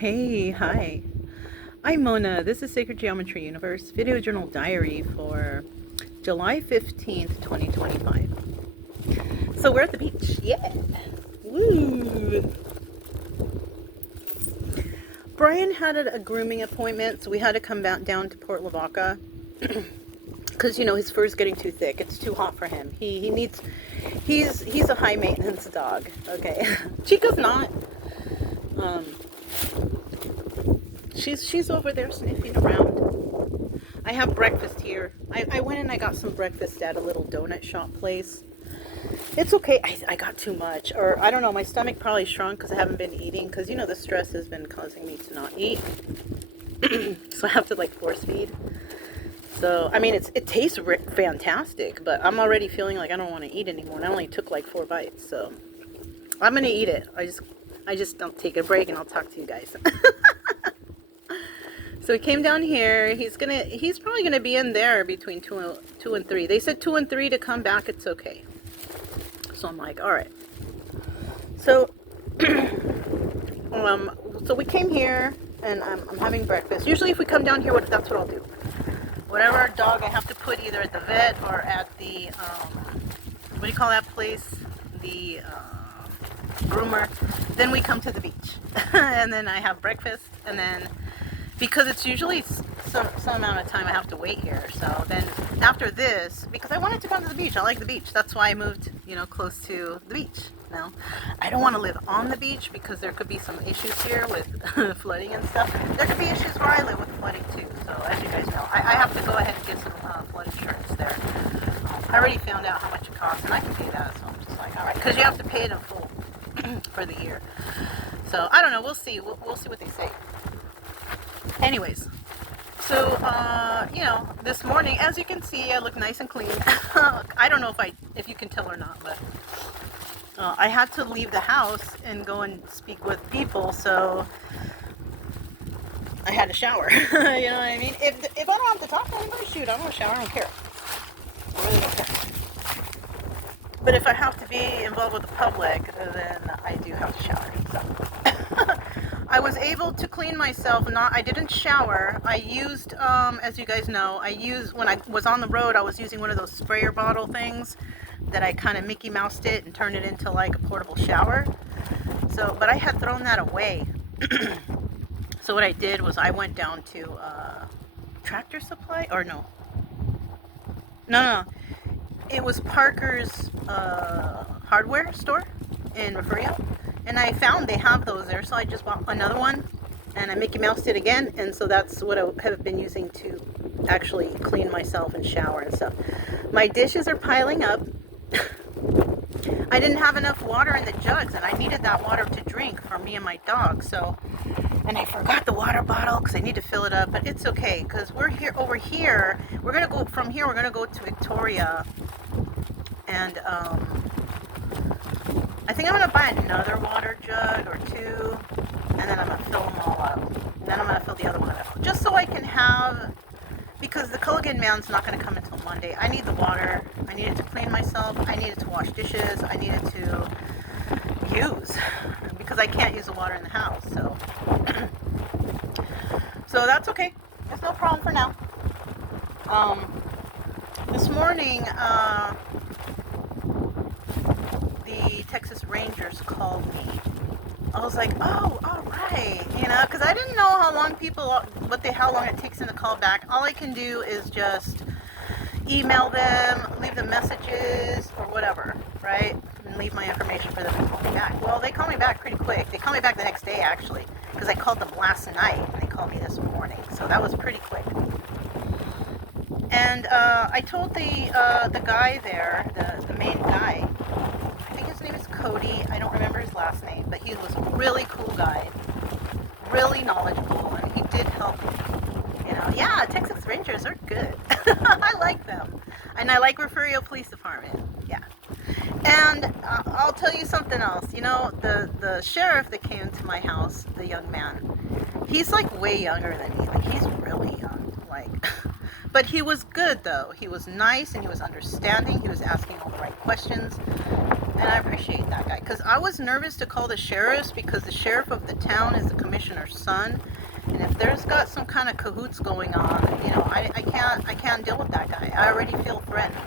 Hey, hi. I'm Mona. This is Sacred Geometry Universe Video Journal Diary for July 15th, 2025. So we're at the beach. Yeah. Woo! Brian had a grooming appointment, so we had to come back down to Port Lavaca because his fur is getting too thick. It's too hot for him. He needs. He's a high maintenance dog. Okay, Chica's not. Um, she's over there sniffing around. I have breakfast here. I went and I got some breakfast at a little donut shop place. It's okay. I got too much. Or I don't know. My stomach probably shrunk because I haven't been eating. Because, the stress has been causing me to not eat. So I have to, force feed. So, I mean, it tastes fantastic. But I'm already feeling like I don't want to eat anymore. And I only took 4 bites. So I'm going to eat it. I just don't take a break and I'll talk to you guys. So he came down here. He's probably gonna be in there between 2 and 3. They said 2 and 3 to come back. It's okay. So I'm like, all right. So, so we came here and I'm having breakfast. Usually, if we come down here, that's what I'll do. Whatever dog I have to put either at the vet or at the what do you call that place? The groomer. Then we come to the beach, and then I have breakfast, and then. Because it's usually some amount of time I have to wait here. So then after this, because I wanted to come to the beach. I like the beach. That's why I moved, close to the beach. Now, I don't want to live on the beach because there could be some issues here with flooding and stuff. There could be issues where I live with flooding too. So as you guys know, I have to go ahead and get some flood insurance there. I already found out how much it costs and I can pay that. So I'm just like, all right. Because you have to pay it in full for the year. So I don't know. We'll see. We'll see what they say. Anyways, so, this morning, as you can see, I look nice and clean. I don't know if you can tell or not, but I had to leave the house and go and speak with people, so I had to shower. You know what I mean? If I don't have to talk to anybody, shoot, I'm going to shower. I don't care. I really don't care. But if I have to be involved with the public, then I do have to shower, so... I was able to clean myself. I didn't shower. I used, as you guys know, when I was on the road, I was using one of those sprayer bottle things that I kind of Mickey Moused it and turned it into a portable shower. So, but I had thrown that away. So what I did was I went down to Tractor Supply, or no. It was Parker's hardware store in Refugio. And I found they have those there, so I just bought another one, and I Mickey Moused it again, and so that's what I have been using to actually clean myself and shower and stuff. My dishes are piling up. I didn't have enough water in the jugs, and I needed that water to drink for me and my dog, and I forgot the water bottle because I need to fill it up, but it's okay, because we're going to go to Victoria, and, I think I'm going to buy another water jug or 2, and then I'm going to fill them all up. And then I'm going to fill the other one up. Just so I can have, because the Culligan man's not going to come until Monday. I need the water. I needed to clean myself. I needed to wash dishes. I needed to use, because I can't use the water in the house. So, so that's okay. There's no problem for now. This morning, the Texas Rangers called me. I was like, oh, all right, because I didn't know how long it takes them to call back. All I can do is just email them, leave them messages or whatever, right? And leave my information for them to call me back. Well, they call me back pretty quick. They call me back the next day, actually, because I called them last night and they called me this morning. So that was pretty quick. And I told the guy there, the main guy, I think his name is Cody. I don't remember his last name, but he was a really cool guy, really knowledgeable, and he did help me. Yeah, Texas Rangers are good. I like them, and I like Refugio Police Department. Yeah, and I'll tell you something else. The sheriff that came to my house, the young man, he's way younger than me. He's really young. But he was good though. He was nice and he was understanding. He was asking all the right questions. And I appreciate that guy, because I was nervous to call the sheriffs, because the sheriff of the town is the commissioner's son, and if there's got some kind of cahoots going on, you know, I can't deal with that guy. I already feel threatened.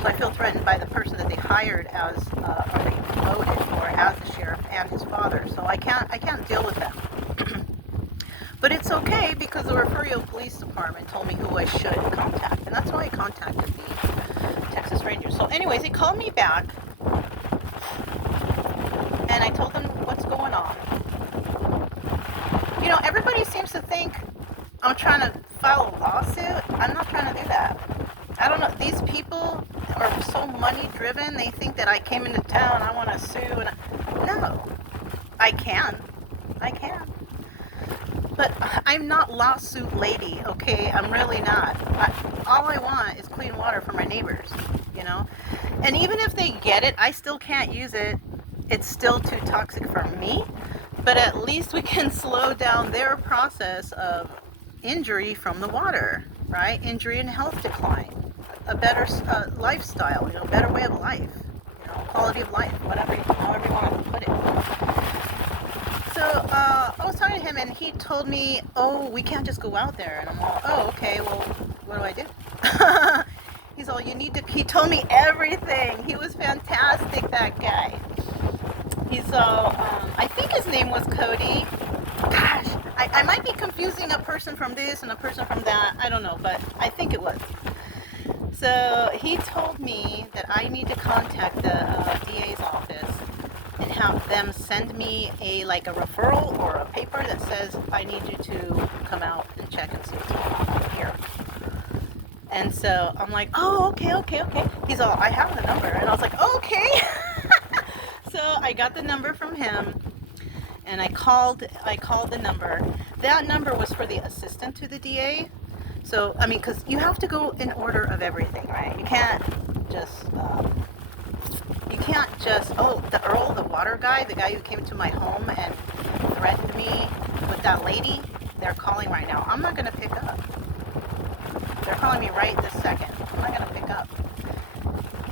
So I feel threatened by the person that they hired as, or they voted for as the sheriff, and his father. So I can't deal with them. But it's okay, because the Refugio Police Department told me who I should contact, and that's why I contacted the Texas Rangers. So anyways, they called me back, and I told them what's going on. You know, everybody seems to think I'm trying to file a lawsuit. I'm not trying to do that. I don't know. These people are so money driven. They think that I came into town, I want to sue. And no, I can. But I'm not lawsuit lady, okay? I'm really not. All I want is clean water for my neighbors, you know? And even if they get it, I still can't use it. It's still too toxic for me. But at least we can slow down their process of injury from the water, right? Injury and health decline. A better lifestyle, you know, better way of life, you know, quality of life, whatever, however you want to put it. So I was talking to him, and he told me, oh, we can't just go out there. And I'm like, oh, okay, well, what do I do? He's all, you need to, he told me everything. He was fantastic, that guy. He's all, I think his name was Cody. Gosh, I might be confusing a person from this and a person from that. I don't know, but I think it was. So he told me that I need to contact the DA's office and have them send me a referral or a paper that says I need you to come out and check and see what's going on here. And so I'm like, oh, okay. He's all, I have the number. And I was like, okay. So I got the number from him, and I called the number. That number was for the assistant to the DA. So, I mean, because you have to go in order of everything, right? You can't just, oh, the Earl, the water guy, the guy who came to my home and threatened me with that lady, they're calling right now. I'm not going to pick up. They're calling me right this second. I'm not going to pick up.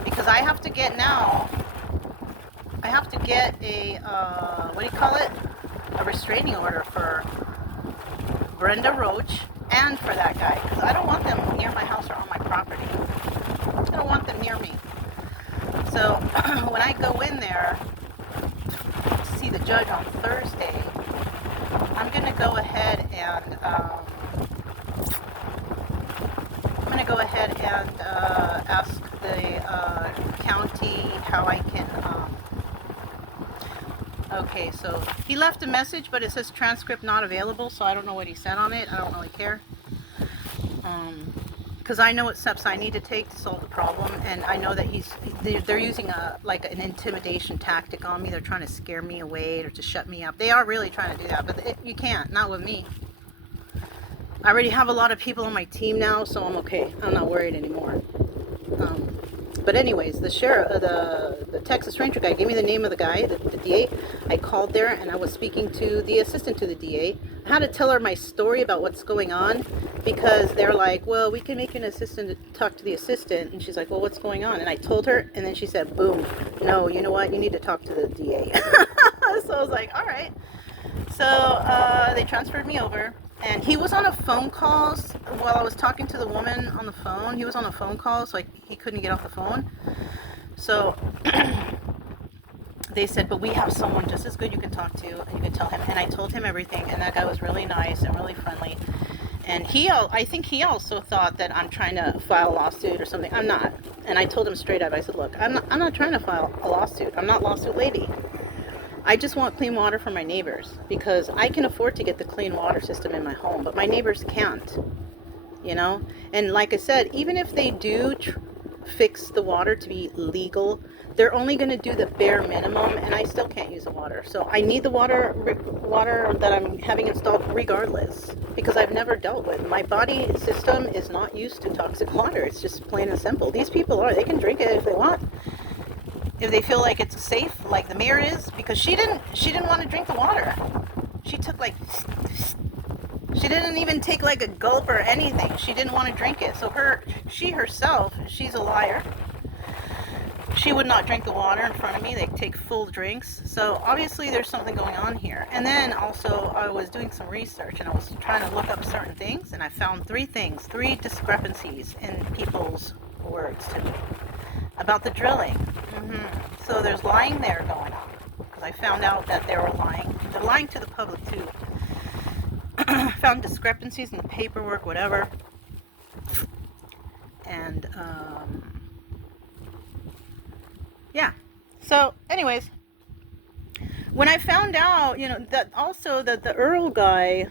Because I have to get a, what do you call it? A restraining order for Brenda Roach and for that guy, because I don't want them near my house or on my property. I don't want them near me. So when I go in there to see the judge on Thursday, I'm going to go ahead and ask the county how I can. Okay, so he left a message, but it says transcript not available, so I don't know what he said on it. I don't really care. Because I know what steps I need to take to solve the problem, and I know that they're using an intimidation tactic on me. They're trying to scare me away or to shut me up. They are really trying to do that, but you can't, not with me. I already have a lot of people on my team now, so I'm okay. I'm not worried anymore. But anyways, the sheriff, the Texas Ranger guy gave me the name of the guy, the DA. I called there, and I was speaking to the assistant to the DA. I had to tell her my story about what's going on, because they're like, well, we can make an assistant to talk to the assistant. And she's like, well, what's going on? And I told her, and then she said, boom, no, you know what? You need to talk to the DA. So I was like, all right. So they transferred me over. And he was on a phone call while I was talking to the woman on the phone. He was on a phone call, so he couldn't get off the phone. So they said, but we have someone just as good you can talk to, and you can tell him. And I told him everything, and that guy was really nice and really friendly. And I think he also thought that I'm trying to file a lawsuit or something. I'm not. And I told him straight up, I said, look, I'm not trying to file a lawsuit. I'm not lawsuit lady. I just want clean water for my neighbors, because I can afford to get the clean water system in my home, but my neighbors can't, you know? And like I said, even if they do fix the water to be legal, they're only going to do the bare minimum, and I still can't use the water. So I need the water that I'm having installed regardless, because I've never dealt with. My body system is not used to toxic water. It's just plain and simple. These people they can drink it if they want. If they feel like it's safe, like the mayor is, because she didn't want to drink the water. She took she didn't even take a gulp or anything. She didn't want to drink it. So she's a liar. she would not drink the water in front of me. They take full drinks. So obviously there's something going on here. And then also I was doing some research and I was trying to look up certain things, and I found three discrepancies in people's words to me about the drilling. So there's lying there going on, because I found out that they were lying. They're lying to the public too. Found discrepancies in the paperwork, whatever. And yeah. So anyways, when I found out, that also that the Earl guy,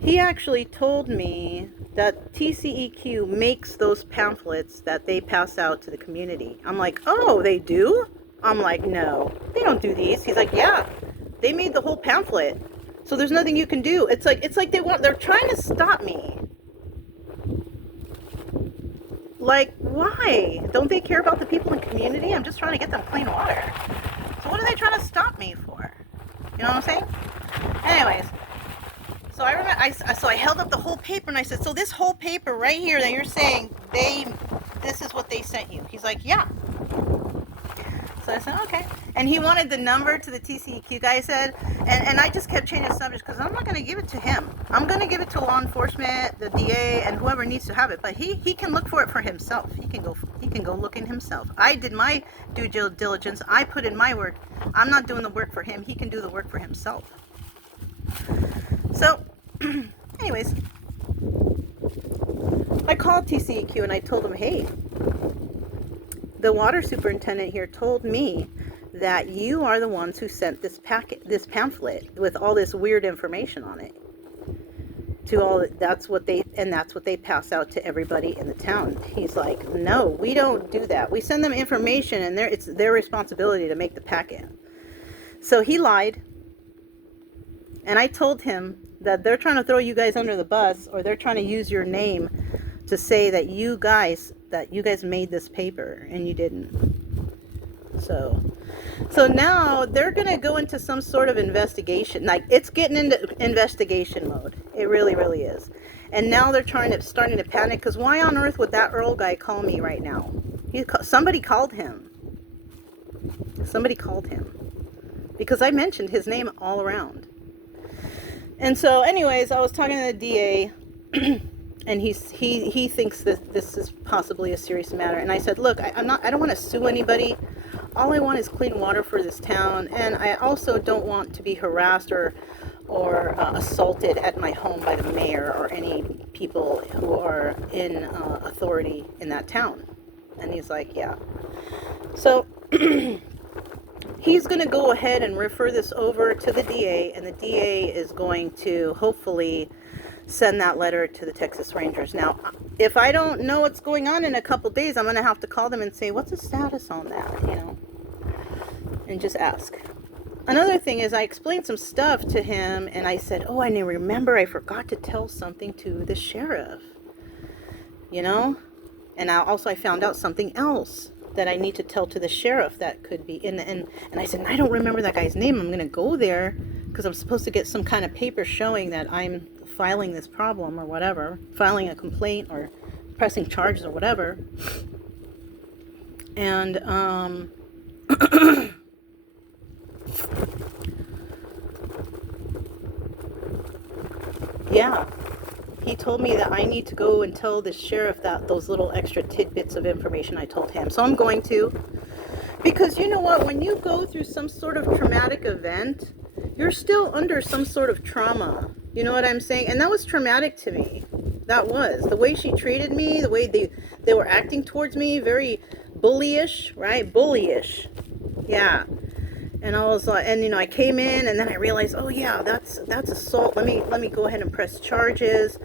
he actually told me that TCEQ makes those pamphlets that they pass out to the community. I'm like, oh, they do? I'm like, no, they don't do these. He's like, yeah, they made the whole pamphlet, so there's nothing you can do. It's like they're trying to stop me. Like, why? Don't they care about the people in the community? I'm just trying to get them clean water. So what are they trying to stop me for? You know what I'm saying? Anyways, so I remember, I held up the whole paper and I said, so this whole paper right here that you're saying, this is what they sent you. He's like, yeah. So I said, okay. And he wanted the number to the TCEQ guy, said, and I just kept changing the subject because I'm not going to give it to him. I'm going to give it to law enforcement, the DA, and whoever needs to have it. But he can look for it for himself. He can go look in himself. I did my due diligence. I put in my work. I'm not doing the work for him. He can do the work for himself. So, anyways, I called TCEQ and I told them, hey, the water superintendent here told me that you are the ones who sent this pamphlet with all this weird information on it. That's what they pass out to everybody in the town. He's like, no, we don't do that. We send them information, and it's their responsibility to make the packet. So he lied, and I told him that they're trying to throw you guys under the bus, or they're trying to use your name to say that you guys made this paper and you didn't. So now they're going to go into some sort of investigation. Like, it's getting into investigation mode. It really, really is. And now they're starting to panic, because why on earth would that Earl guy call me right now? Somebody called him. Because I mentioned his name all around. And so anyways, I was talking to the DA and he thinks that this is possibly a serious matter. And I said, look, I don't want to sue anybody. All I want is clean water for this town, and I also don't want to be harassed or assaulted at my home by the mayor or any people who are in authority in that town. And he's like, yeah. So he's going to go ahead and refer this over to the DA, and the DA is going to hopefully send that letter to the Texas Rangers. Now, if I don't know what's going on in a couple days, I'm going to have to call them and say, what's the status on that, and just ask. Another thing is, I explained some stuff to him, and I said, oh, I remember I forgot to tell something to the sheriff, and I found out something else that I need to tell to the sheriff that could be and I said, I don't remember that guy's name. I'm going to go there because I'm supposed to get some kind of paper showing that I'm filing this problem or whatever, filing a complaint or pressing charges or whatever. And yeah, he told me that I need to go and tell the sheriff that those little extra tidbits of information I told him. So I'm going to, because you know what, when you go through some sort of traumatic event, you're still under some sort of trauma. You know what I'm saying? And that was traumatic to me. That was. The way she treated me, the way they were acting towards me, very bullyish, right? Bullyish. Yeah. And I was like, and I came in and then I realized, oh yeah, that's assault. Let me go ahead and press charges.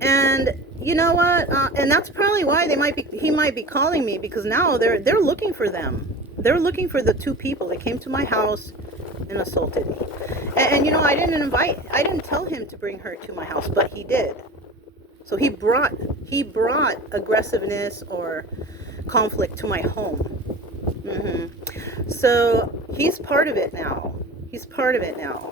And you know what? And that's probably why he might be calling me, because now they're looking for them. They're looking for the two people that came to my house and assaulted me. And I didn't tell him to bring her to my house, but he did. So he brought aggressiveness or conflict to my home. So he's part of it now. He's part of it now.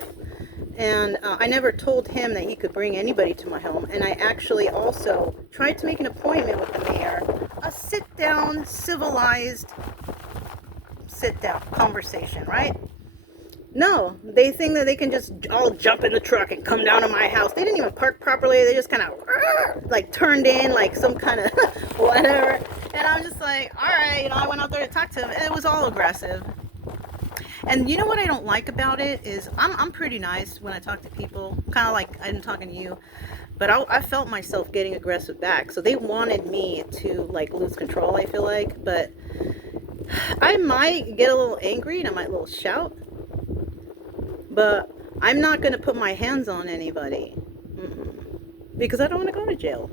And I never told him that he could bring anybody to my home. And I actually also tried to make an appointment with the mayor, a sit-down, civilized, sit-down conversation, right? No, they think that they can just all jump in the truck and come down to my house. They didn't even park properly. They just kind of like turned in like some kind of whatever. And I'm just like, all right, I went out there to talk to him. And it was all aggressive. And you know what I don't like about it is I'm pretty nice when I talk to people, kind of like I'm talking to you, but I felt myself getting aggressive back. So they wanted me to like lose control, I feel like, but I might get a little angry and I might a little shout, but I'm not going to put my hands on anybody. Because I don't want to go to jail.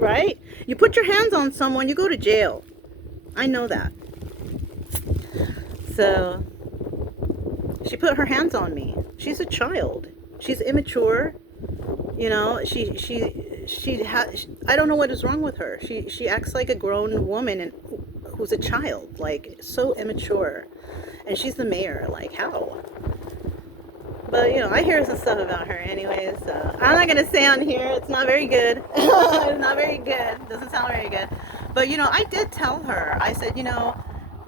Right? You put your hands on someone, you go to jail. I know that. So she put her hands on me. She's a child. She's immature. You know, I don't know what is wrong with her. She acts like a grown woman and who's a child, like so immature. And she's the mayor, like how? But you know, I hear some stuff about her anyways, so I'm not gonna say on here. It's not very good. It's not very good. Doesn't sound very good. But you know, I did tell her. I said, you know,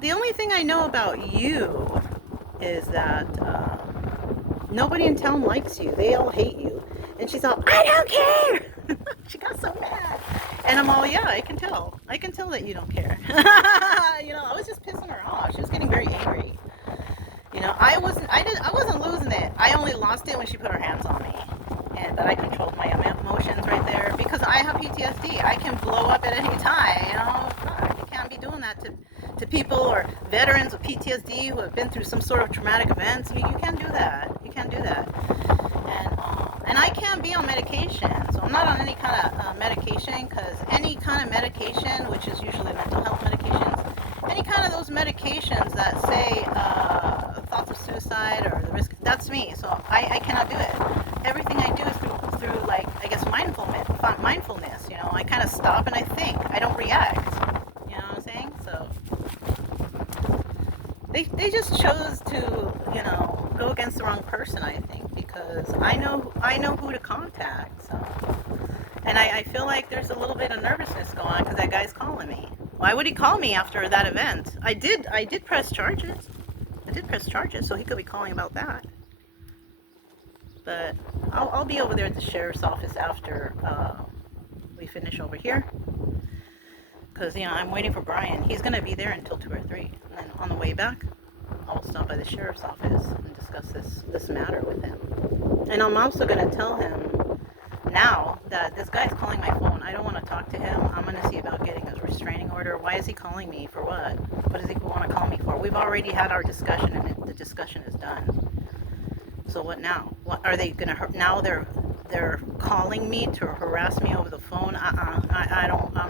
the only thing I know about you is that nobody in town likes you. They all hate you. And she's all, I don't care. She got so mad. And I'm all, yeah, I can tell. I can tell that you don't care. You know, I was just pissing her off. She was getting very angry. You know, I wasn't losing it. I only lost it when she put her hands on me. But I controlled my emotions right there because I have PTSD. I can blow up at any time. You know, fuck, you can't be doing that to people or veterans with PTSD who have been through some sort of traumatic events. I mean, you can't do that. You can't do that. And I can't be on medication. So I'm not on any kind of medication because any kind of medication, which is usually mental health medications, any kind of those medications that say thoughts of suicide or the risk, that's me. So I cannot do it. Everything I do is through like, I guess, mindfulness, you know. I kind of stop and I think. I don't react. You know what I'm saying? So they just chose to, you know, go against the wrong person, I think, because I know who to contact. So, and I feel like there's a little bit of nervousness going on because that guy's calling me. Why would he call me after that event? I did press charges. I did press charges, so he could be calling about that. But I'll be over there at the sheriff's office after we finish over here. Because, you know, I'm waiting for Brian. He's going to be there until 2 or 3. And then on the way back, I'll stop by the sheriff's office and discuss this matter with him. And I'm also going to tell him now that this guy's calling my phone. I don't want to talk to him. I'm going to see about getting a restraining order. Why is he calling me? For what? What does he want to call me for? We've already had our discussion, and the discussion is done. So what now? What are they going to? Now they're calling me to harass me over the phone. I'm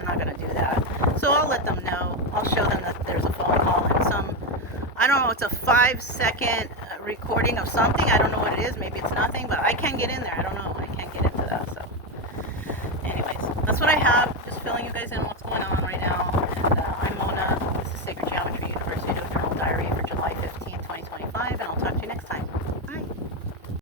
not going to do that. So I'll let them know. I'll show them that there's a phone call and some, I don't know, it's a 5-second recording of something. I don't know what it is. Maybe it's nothing, but I can't get in there. I don't know. I can't get into that. So anyways, that's what I have. Just filling you guys in what's going on.